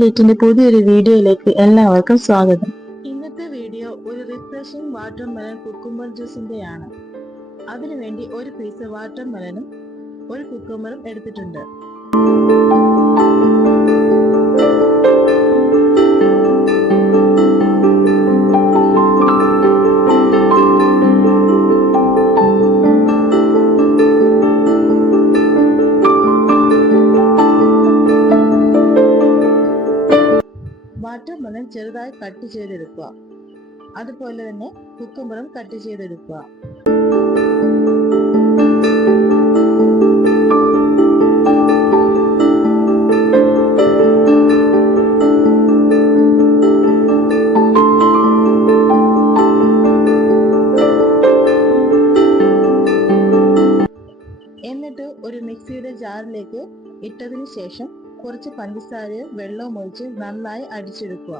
എലീറ്റിന്റെ പുതിയൊരു വീഡിയോയിലേക്ക് എല്ലാവർക്കും സ്വാഗതം. ഇന്നത്തെ വീഡിയോ ഒരു റിഫ്രഷിംഗ് വാട്ടർമെലൺ കുക്കുംബർ ജ്യൂസിന്റെയാണ്. അതിനുവേണ്ടി ഒരു പീസ് വാട്ടർമെലനും ഒരു കുക്കുംബറും എടുത്തിട്ടുണ്ട്. വാട്ടർമെലൺ ചെറുതായി കട്ട് ചെയ്തെടുക്കുക. അതുപോലെ തന്നെ കുക്കുംബറും കട്ട് ചെയ്തെടുക്കുക. എന്നിട്ട് ഒരു മിക്സിയുടെ ജാറിലേക്ക് ഇട്ടതിനു ശേഷം കുറച്ച് പഞ്ചസാരയും വെള്ളവും ഒഴിച്ച് നന്നായി അടിച്ചെടുക്കുക.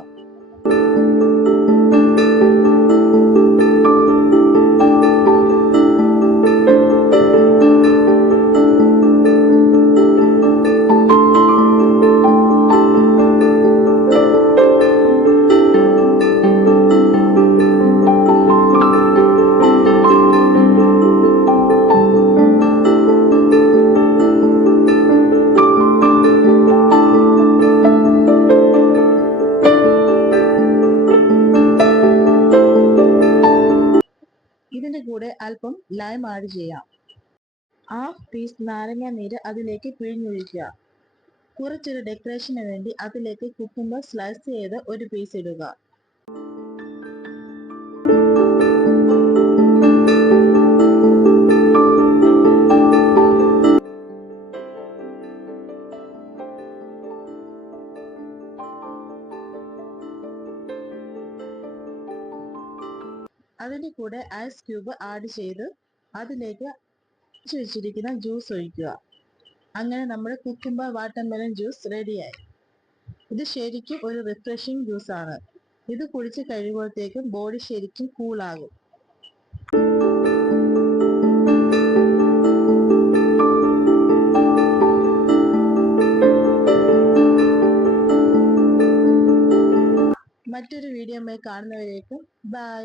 ഇതിന്റെ കൂടെ അല്പം ലൈം ആഡ് ചെയ്യാം. ഹാഫ് പീസ് നാരങ്ങ നീര് അതിലേക്ക് പിഴിഞ്ഞൊഴിക്കുക. കുറച്ചൊരു ഡെക്കറേഷന് വേണ്ടി അതിലേക്ക് കുക്കുംബർ സ്ലൈസ് ചെയ്ത് ഒരു പീസ് ഇടുക. അതിന്റെ കൂടെ ഐസ് ക്യൂബ് ആഡ് ചെയ്ത് അതിലേക്ക് വെച്ചിരിക്കുന്ന ജ്യൂസ് ഒഴിക്കുക. അങ്ങനെ നമ്മുടെ കുക്കുംബർ വാട്ടർമെലൺ ജ്യൂസ് റെഡിയായി. ഇത് ശരിക്കും ഒരു റിഫ്രഷിംഗ് ജ്യൂസ് ആണ്. ഇത് കുടിച്ച് കഴിയുമ്പോഴത്തേക്കും ബോഡി ശരിക്കും കൂളാകും. മറ്റൊരു വീഡിയോയുമായി കാണുന്നവരേക്കും ബൈ.